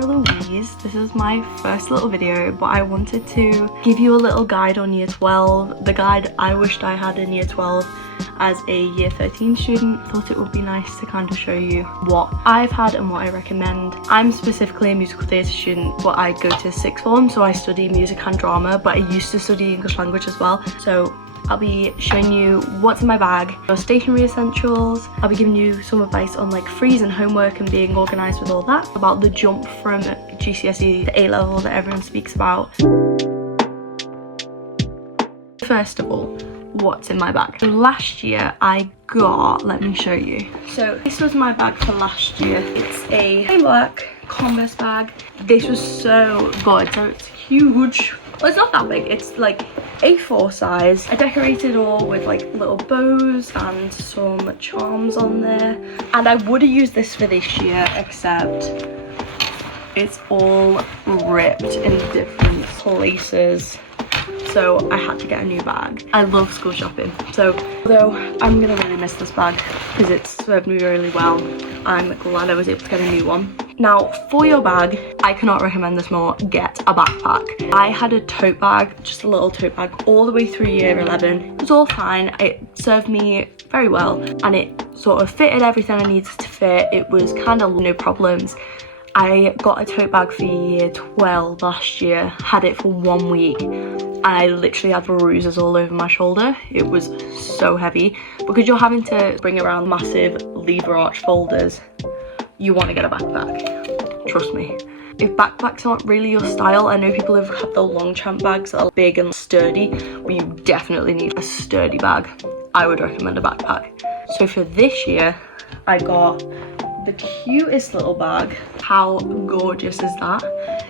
Cara-Louise. This is my first little video, but I wanted to give you a little guide on year 12, the guide I wished I had in year 12 as a year 13 student. Thought it would be nice to kind of show you what I've had and what I recommend. I'm specifically a musical theatre student, but I go to sixth form, so I study music and drama, but I used to study English language as well. So I'll be showing you what's in my bag, your stationery essentials. I'll be giving you some advice on like freeze and homework and being organised with all that, about the jump from GCSE to A-level that everyone speaks about. First of all, what's in my bag? Last year I got, let me show you. So this was my bag for last year. It's a plain black Converse bag. This was so good. So it's huge. Well, it's not that big, it's like A4 size. I decorated all with like little bows and some charms on there. And I would have used this for this year, except it's all ripped in different places. So I had to get a new bag. I love school shopping, so although I'm gonna really miss this bag because it's served me really well, I'm glad I was able to get a new one. Now, for your bag, I cannot recommend this more. Get a backpack. I had a tote bag, just a little tote bag, all the way through year 11. It was all fine. It served me very well, and it sort of fitted everything I needed to fit. It was kind of no problems. I got a tote bag for year 12 last year, had it for 1 week. I literally had bruises all over my shoulder. It was so heavy. Because you're having to bring around massive lever arch folders, you want to get a backpack, trust me. If backpacks aren't really your style, I know people have had the Longchamp bags that are big and sturdy, but you definitely need a sturdy bag. I would recommend a backpack. So for this year, I got the cutest little bag. How gorgeous is that?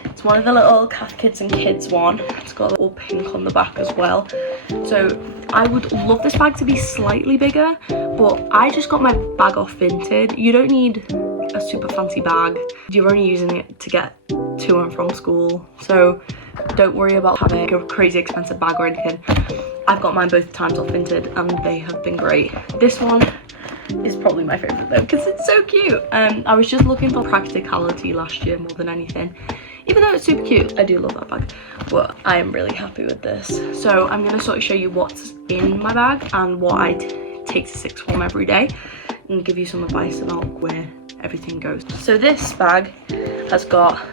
It's one of the little Cath Kids and Kids one. It's got a little pink on the back as well. So I would love this bag to be slightly bigger, but I just got my bag off Vinted. You don't need a super fancy bag. You're only using it to get to and from school. So don't worry about having a crazy expensive bag or anything. I've got mine both times off Vinted and they have been great. This one is probably my favourite though because it's so cute. I was just looking for practicality last year more than anything. Even though it's super cute, I do love that bag, but I am really happy with this. So I'm going to sort of show you what's in my bag and what I take to sixth form every day and give you some advice about where everything goes. So this bag has got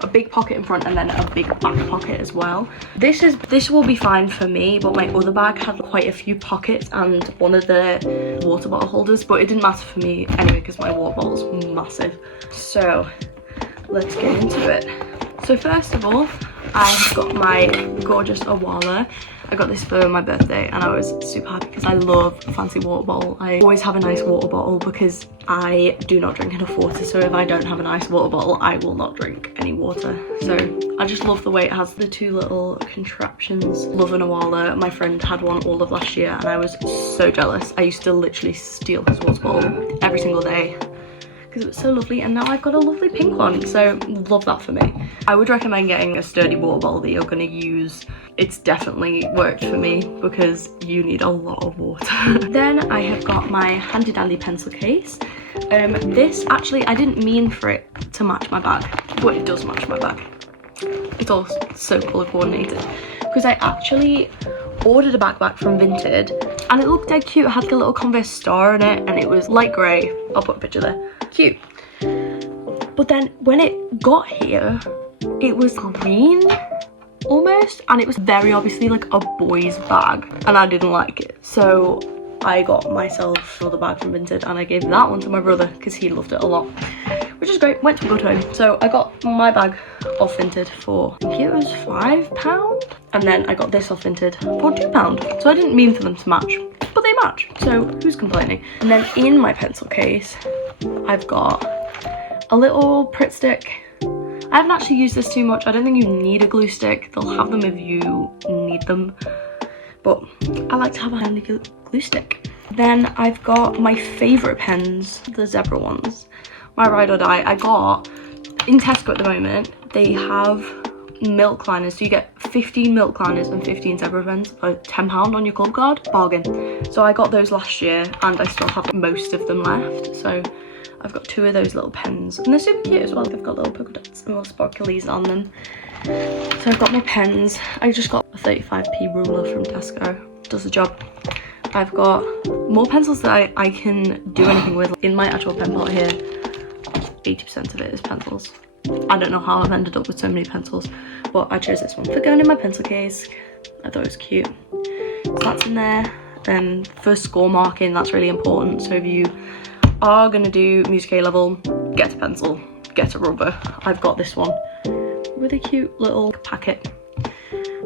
a big pocket in front and then a big back pocket as well. This will be fine for me, but my other bag had quite a few pockets and one of the water bottle holders, but it didn't matter for me anyway because my water bottle's massive. So let's get into it. So first of all, I've got my gorgeous Awala. I got this for my birthday and I was super happy because I love a fancy water bottle. I always have a nice water bottle because I do not drink enough water, so if I don't have a nice water bottle, I will not drink any water. So I just love the way it has the two little contraptions. Love an Awala. My friend had one all of last year and I was so jealous. I used to literally steal his water bottle every single day because it was so lovely, and now I've got a lovely pink one, so love that for me. I would recommend getting a sturdy water bottle that you're going to use. It's definitely worked for me because you need a lot of water. Then I have got my handy dandy pencil case. This actually, I didn't mean for it to match my bag, but it does match my bag. It's all so colour coordinated because I actually ordered a backpack from Vinted and it looked dead cute. It had like a little Converse star in it and it was light grey. I'll put a picture there. Cute. But then when it got here, it was green almost, and it was very obviously like a boy's bag and I didn't like it. So I got myself another bag from Vinted and I gave that one to my brother because he loved it a lot, which is great. Went to a good home. So I got my bag off Vinted for, I think it was £5, and then I got this off Vinted for £2. So I didn't mean for them to match, but they match, so who's complaining? And then in my pencil case I've got a little Pritt stick. I haven't actually used this too much. I don't think you need a glue stick. They'll have them if you need them, but I like to have a handy glue stick. Then I've got my favourite pens, the zebra ones, my ride or die. I got in Tesco at the moment, they have milk liners, so you get 15 milk liners and 15 zebra pens for £10 on your club card. Bargain. So I got those last year and I still have most of them left, so I've got 2 of those little pens, and they're super cute as well. They've got little polka dots and little sparklies on them. So I've got my pens. I just got a 35p ruler from Tesco. Does the job. I've got more pencils that I can do anything with. In my actual pen pot here, 80% of it is pencils. I don't know how I've ended up with so many pencils, but I chose this one for going in my pencil case. I thought it was cute. So that's in there. For score marking, that's really important. So if you are going to do music A level, get a pencil, get a rubber. I've got this one with a cute little packet.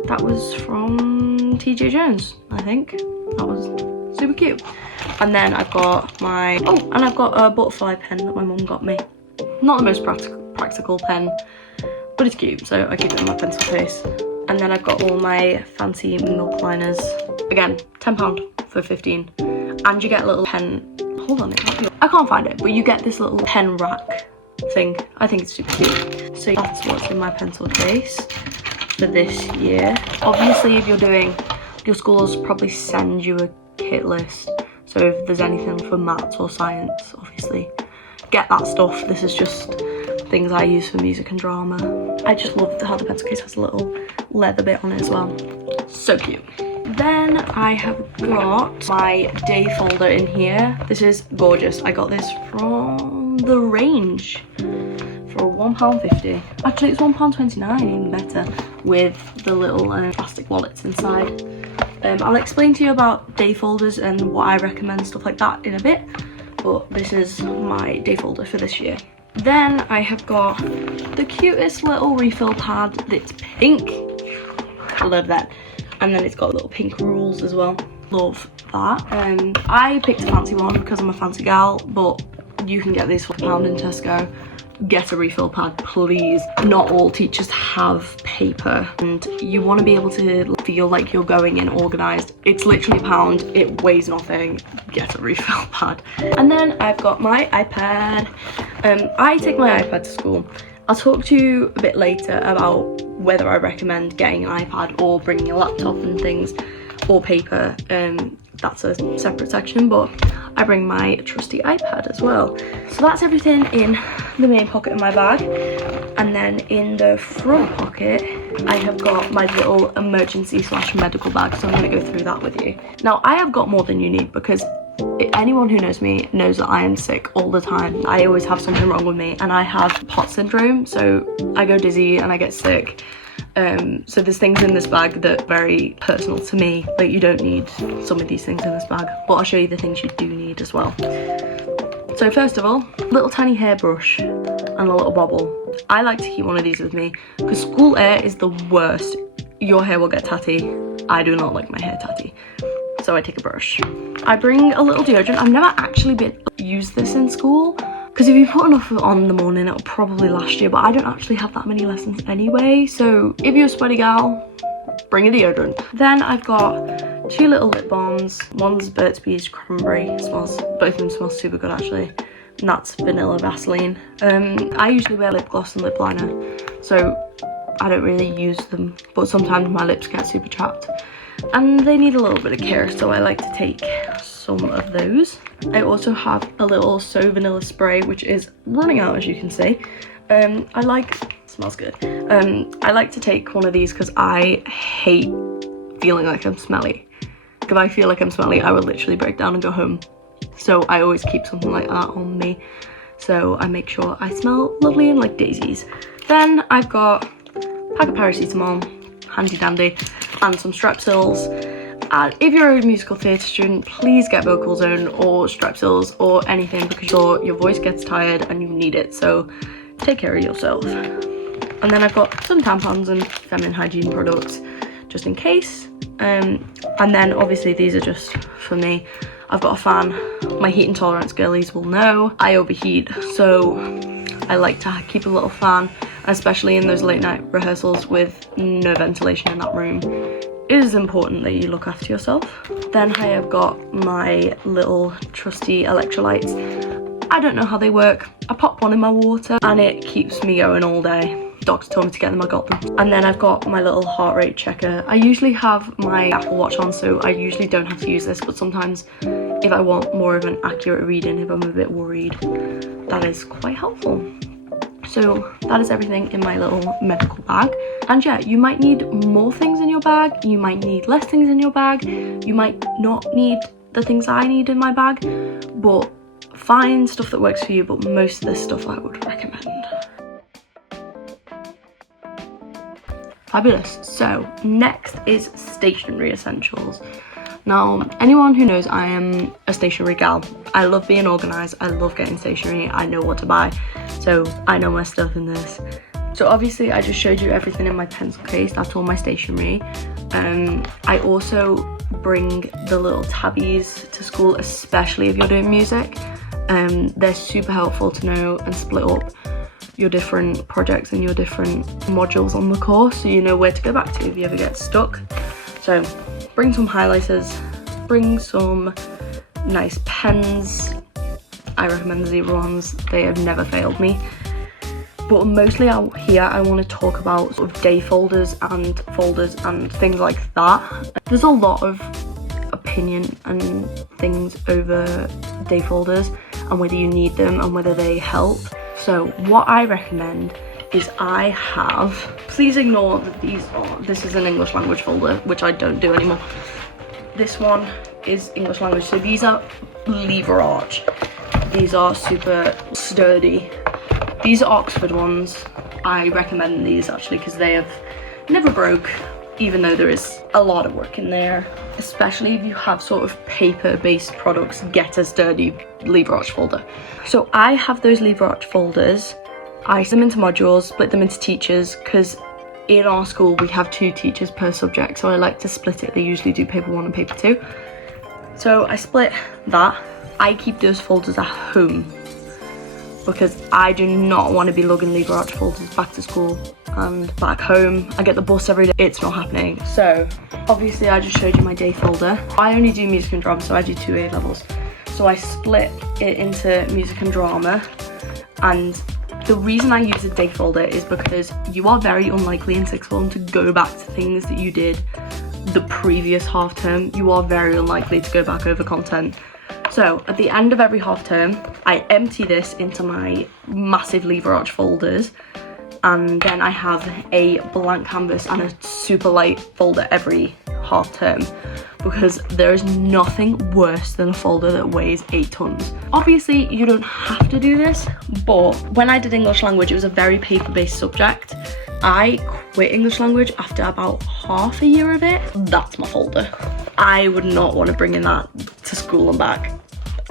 That was from TJ Jones, I think. That was super cute. And then I've got my, and I've got a butterfly pen that my mum got me. Not the most practical pen, but it's cute, so I keep it in my pencil case. And then I've got all my fancy milk liners. Again, £10 for 15. And you get a little pen, hold on, I can't find it, but you get this little pen rack thing. I think it's super cute. So that's what's in my pencil case for this year. Obviously, if you're doing, your schools probably send you a kit list. So if there's anything for maths or science, obviously get that stuff. This is just things I use for music and drama. I just love how the pencil case has a little leather bit on it as well. So cute. Then I have got my day folder in here. This is gorgeous. I got this from the Range for £1.50. Actually, it's £1.29, even better, with the little plastic wallets inside. I'll explain to you about day folders and what I recommend, stuff like that, in a bit, but this is my day folder for this year. Then I have got the cutest little refill pad that's pink. I love that. And then it's got little pink rules as well. Love that. I picked a fancy one because I'm a fancy gal, but you can get these for £1 in Tesco. Get a refill pad, please. Not all teachers have paper, and you want to be able to feel like you're going in organised. It's literally £1, it weighs nothing. Get a refill pad. And then I've got my iPad. I take my iPad to school. I'll talk to you a bit later about whether I recommend getting an iPad or bringing a laptop and things, or paper. That's a separate section, but I bring my trusty iPad as well. So that's everything in the main pocket of my bag. And then in the front pocket, I have got my little emergency / medical bag. So I'm gonna go through that with you. Now, I have got more than you need because anyone who knows me knows that I am sick all the time. I always have something wrong with me, and I have POTS syndrome, so I go dizzy and I get sick. So there's things in this bag that are very personal to me. Like, you don't need some of these things in this bag, but I'll show you the things you do need as well. So first of all, little tiny hairbrush and a little bobble. I like to keep one of these with me because school air is the worst. Your hair will get tatty. I do not like my hair tatty, so I take a brush. I bring a little deodorant. I've never actually used this in school, because if you put enough on in the morning, it'll probably last you, but I don't actually have that many lessons anyway, so if you're a sweaty gal, bring a deodorant. Then I've got 2 little lip balms. One's Burt's Bees Cranberry. Both of them smell super good actually, and that's Vanilla Vaseline. I usually wear lip gloss and lip liner, so I don't really use them, but sometimes my lips get super chapped and they need a little bit of care, so I like to take some of those. I also have a little So Vanilla spray, which is running out, as you can see. Smells good. I like to take one of these because I hate feeling like I'm smelly. If I feel like I'm smelly, I will literally break down and go home. So I always keep something like that on me, so I make sure I smell lovely and like daisies. Then I've got a pack of paracetamol, handy dandy, and some Strepsils. And if you're a musical theatre student, please get vocal zone or Strepsils or anything, because your voice gets tired and you need it, so take care of yourself. And then I've got some tampons and feminine hygiene products just in case. And then obviously these are just for me. I've got a fan. My heat intolerance girlies will know I overheat, so I like to keep a little fan, especially in those late night rehearsals with no ventilation in that room. It is important that you look after yourself. Then I have got my little trusty electrolytes. I don't know how they work. I pop one in my water and it keeps me going all day. Doctor told me to get them, I got them. And then I've got my little heart rate checker. I usually have my Apple Watch on, so I usually don't have to use this, but sometimes if I want more of an accurate reading, if I'm a bit worried, that is quite helpful. So that is everything in my little medical bag. And yeah, you might need more things in your bag, you might need less things in your bag, you might not need the things I need in my bag, but find stuff that works for you. But most of this stuff I would recommend. Fabulous. So next is stationery essentials. Now, anyone who knows, I am a stationery gal. I love being organised, I love getting stationery, I know what to buy, so I know my stuff in this. So obviously I just showed you everything in my pencil case, that's all my stationery. I also bring the little tabbies to school, especially if you're doing music. They're super helpful to know and split up your different projects and your different modules on the course, so you know where to go back to if you ever get stuck. So bring some highlighters, bring some nice pens. I recommend the zebra ones, they have never failed me. But mostly out here I want to talk about sort of day folders and things like that. There's a lot of opinion and things over day folders and whether you need them and whether they help. So what I recommend is I have, please ignore that this is an English language folder, which I don't do anymore. This one is English language, so these are lever arch. These are super sturdy. These are Oxford ones. I recommend these actually because they have never broke, even though there is a lot of work in there. Especially if you have sort of paper-based products, get a sturdy lever arch folder. So I have those lever arch folders. I split them into modules, split them into teachers, because in our school we have 2 teachers per subject, so I like to split it. They usually do paper 1 and paper 2. So I split that. I keep those folders at home because I do not want to be lugging lever arch folders back to school and back home. I get the bus every day, it's not happening. So obviously I just showed you my day folder. I only do music and drama, so I do 2 A levels. So I split it into music and drama, and the reason I use a day folder is because you are very unlikely in 6th form to go back to things that you did the previous half term. You are very unlikely to go back over content. So at the end of every half term, I empty this into my massive lever arch folders, and then I have a blank canvas and a super light folder every half term, because there is nothing worse than a folder that weighs 8 tons. Obviously you don't have to do this, but when I did English language, it was a very paper-based subject. I quit English language after about half a year of it. That's my folder. I would not want to bring in that to school and back,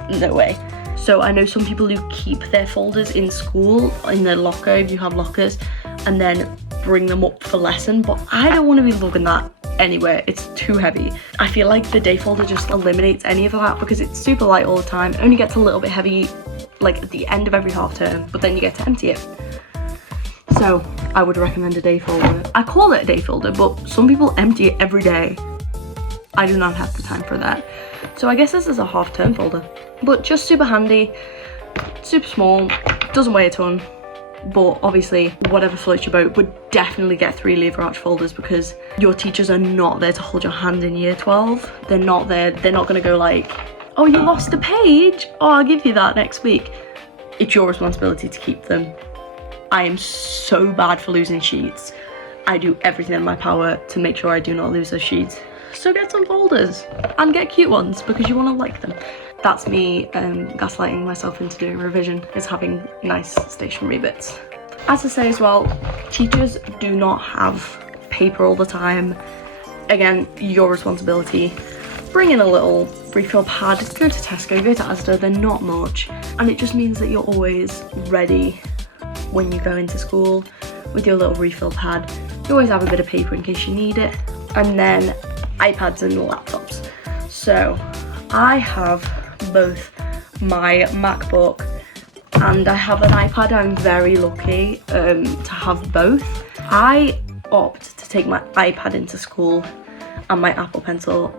no way. So I know some people who keep their folders in school, in their locker, if you have lockers, and then bring them up for lesson, but I don't want to be lugging that anywhere. It's too heavy. I feel like the day folder just eliminates any of that because it's super light all the time. It only gets a little bit heavy like at the end of every half term, but then you get to empty it. So I would recommend a day folder. I call it a day folder, but some people empty it every day. I do not have the time for that. So I guess this is a half term folder, but just super handy, super small, doesn't weigh a ton. But obviously whatever floats your boat, would definitely get 3 lever arch folders because your teachers are not there to hold your hand in year 12. They're not there, they're not going to go like, oh, you lost a page, oh, I'll give you that next week. It's your responsibility to keep them. I am so bad for losing sheets. I do everything in my power to make sure I do not lose those sheets. So get some folders and get cute ones because you want to like them. That's me gaslighting myself into doing revision, is having nice stationery bits. As I say as well, teachers do not have paper all the time. Again, your responsibility. Bring in a little refill pad, go to Tesco, go to Asda, they're not much. And it just means that you're always ready when you go into school with your little refill pad. You always have a bit of paper in case you need it. And then iPads and laptops. So I have both my MacBook and I have an iPad. I'm very lucky to have both. I opt to take my iPad into school and my Apple Pencil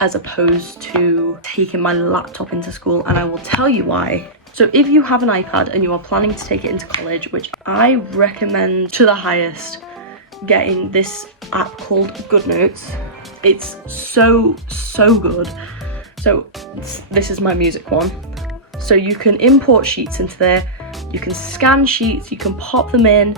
as opposed to taking my laptop into school, and I will tell you why. So if you have an iPad and you are planning to take it into college, which I recommend to the highest, getting this app called GoodNotes. It's so good. So this is my music one. So you can import sheets into there, you can scan sheets, you can pop them in,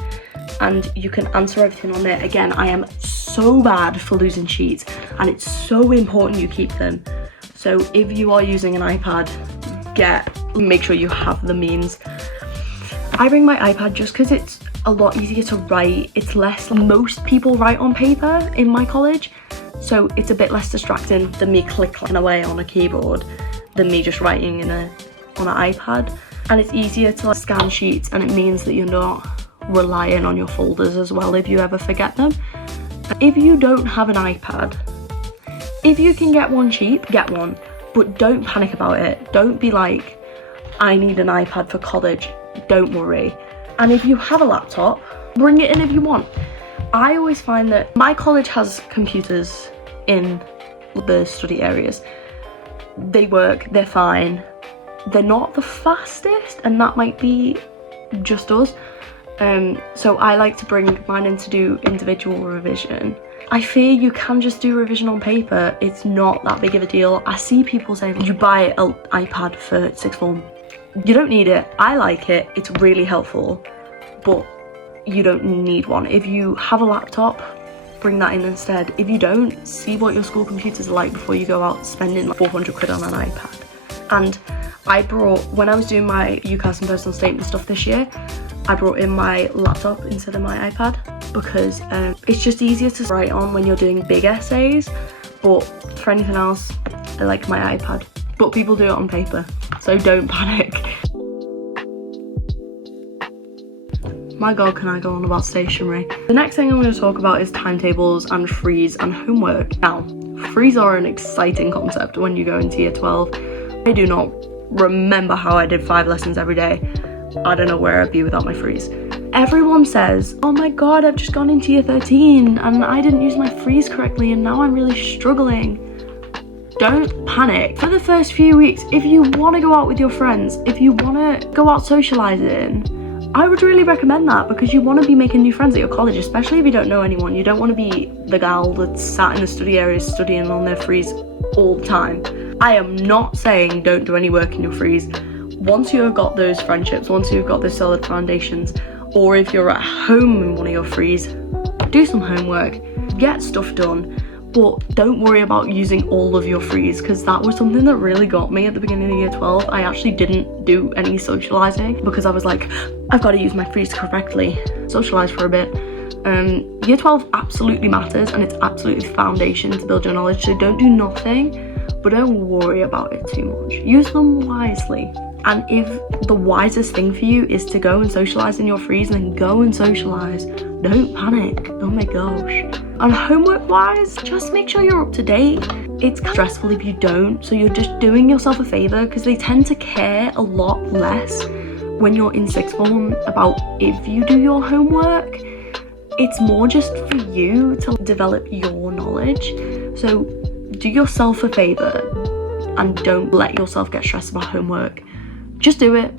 and you can answer everything on there. Again, I am so bad for losing sheets, and it's so important you keep them. So if you are using an iPad, make sure you have the means. I bring my iPad just because it's a lot easier to write. It's less, most people write on paper in my college, so it's a bit less distracting than me clicking away on a keyboard than me just writing on an iPad. And it's easier to scan sheets, and it means that you're not relying on your folders as well if you ever forget them. If you don't have an iPad, if you can get one cheap, get one, but don't panic about it. Don't be like, I need an iPad for college. Don't worry. And if you have a laptop, bring it in if you want. I always find that my college has computers in the study areas. They work, they're fine. They're not the fastest, and that might be just us. So I like to bring mine in to do individual revision. I fear you can just do revision on paper. It's not that big of a deal. I see people saying you buy an iPad for sixth form. You don't need it. I like it. It's really helpful, but you don't need one. If you have a laptop, bring that in instead. If you don't, see what your school computers are like before you go out spending like 400 quid on an iPad. And I brought, when I was doing my UCAS and personal statement stuff this year, I brought in my laptop instead of my iPad because it's just easier to write on when you're doing big essays, but for anything else, I like my iPad. But people do it on paper, so don't panic. My god, can I go on about stationery? The next thing I'm going to talk about is timetables and frees and homework. Now, frees are an exciting concept when you go into year 12. I do not remember how I did 5 lessons every day. I don't know where I'd be without my frees. Everyone says, oh my god, I've just gone into year 13 and I didn't use my frees correctly and now I'm really struggling. Don't panic. For the first few weeks, if you want to go out with your friends, if you want to go out socializing, I would really recommend that because you want to be making new friends at your college, especially if you don't know anyone. You don't want to be the gal that's sat in the study areas studying on their frees all the time. I am not saying don't do any work in your frees. Once you have got those friendships, once you've got those solid foundations, or if you're at home in one of your frees, do some homework, get stuff done, but don't worry about using all of your frees because that was something that really got me at the beginning of year 12. I actually didn't do any socializing because I was like, I've got to use my frees correctly, socialize for a bit. Year 12 absolutely matters and it's absolutely foundation to build your knowledge, so don't do nothing, but don't worry about it too much. Use them wisely. And if the wisest thing for you is to go and socialise in your frees, then go and socialise. Don't panic. Oh my gosh. And homework wise, just make sure you're up to date. It's stressful if you don't, so you're just doing yourself a favour because they tend to care a lot less when you're in sixth form about if you do your homework. It's more just for you to develop your knowledge. So do yourself a favour and don't let yourself get stressed about homework. Just do it.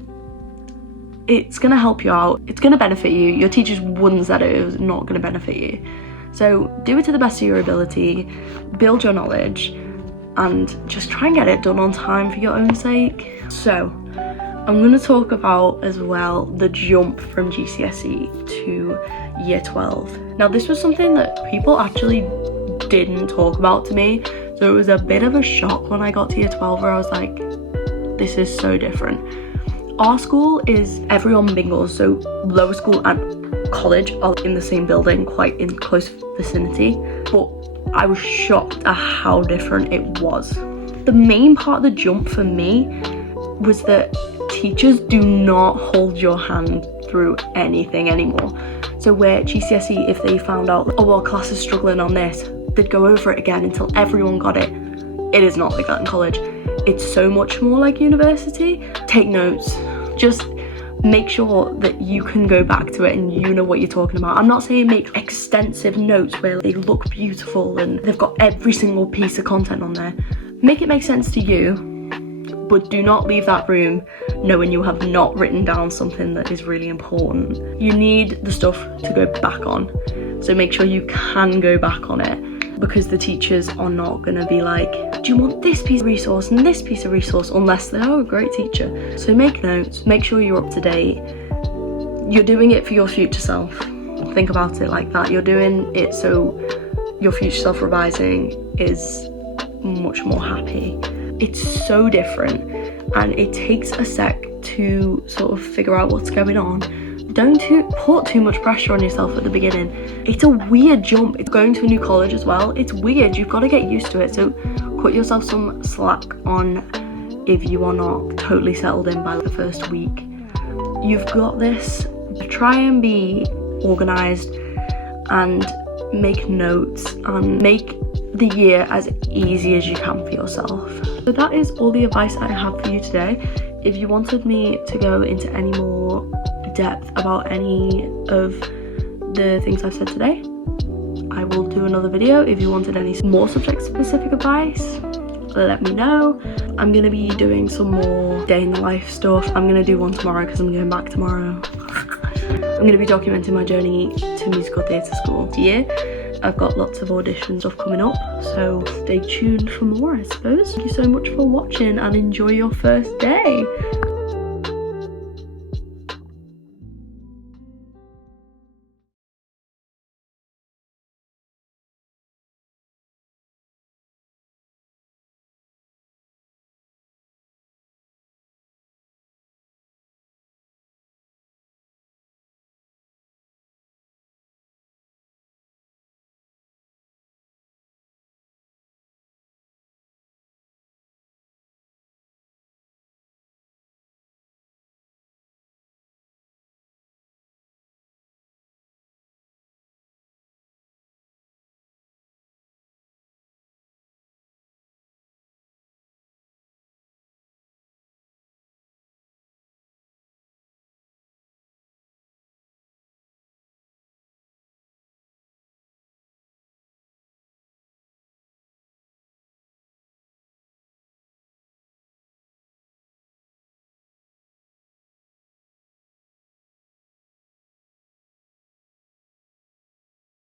It's gonna help you out. It's gonna benefit you. Your teachers wouldn't say it was not gonna benefit you. So do it to the best of your ability, build your knowledge, and just try and get it done on time for your own sake. So I'm gonna talk about as well the jump from GCSE to year 12. Now this was something that people actually didn't talk about to me. So it was a bit of a shock when I got to year 12 where I was like, this is so different. Our school is, everyone mingles, so lower school and college are in the same building, quite in close vicinity, but I was shocked at how different it was. The main part of the jump for me was that teachers do not hold your hand through anything anymore. So where GCSE, if they found out, oh, our class is struggling on this, they'd go over it again until everyone got it. It is not like that in college. It's so much more like university. Take notes. Just make sure that you can go back to it and you know what you're talking about. I'm not saying make extensive notes where they look beautiful and they've got every single piece of content on there. Make it make sense to you, but do not leave that room knowing you have not written down something that is really important. You need the stuff to go back on, so make sure you can go back on it. because the teachers are not going to be like, do you want this piece of resource and this piece of resource, unless they are a great teacher. So make notes, make sure you're up to date. You're doing it for your future self. Think about it like that. You're doing it so your future self revising is much more happy. It's so different, and it takes a sec to sort of figure out what's going on. Don't put too much pressure on yourself at the beginning. It's a weird jump. It's going to a new college as well. It's weird. You've got to get used to it. So cut yourself some slack on if you are not totally settled in by the first week. You've got this. Try and be organized and make notes and make the year as easy as you can for yourself. So that is all the advice I have for you today. If you wanted me to go into any more depth about any of the things I've said today, I will do another video. If you wanted any more subject specific advice, let me know. I'm gonna be doing some more day in the life stuff. I'm gonna do one tomorrow because I'm going back tomorrow. I'm going to be documenting my journey to musical theatre school this year. I've got lots of audition stuff coming up, so stay tuned for more, I suppose. Thank you so much for watching and enjoy your first day.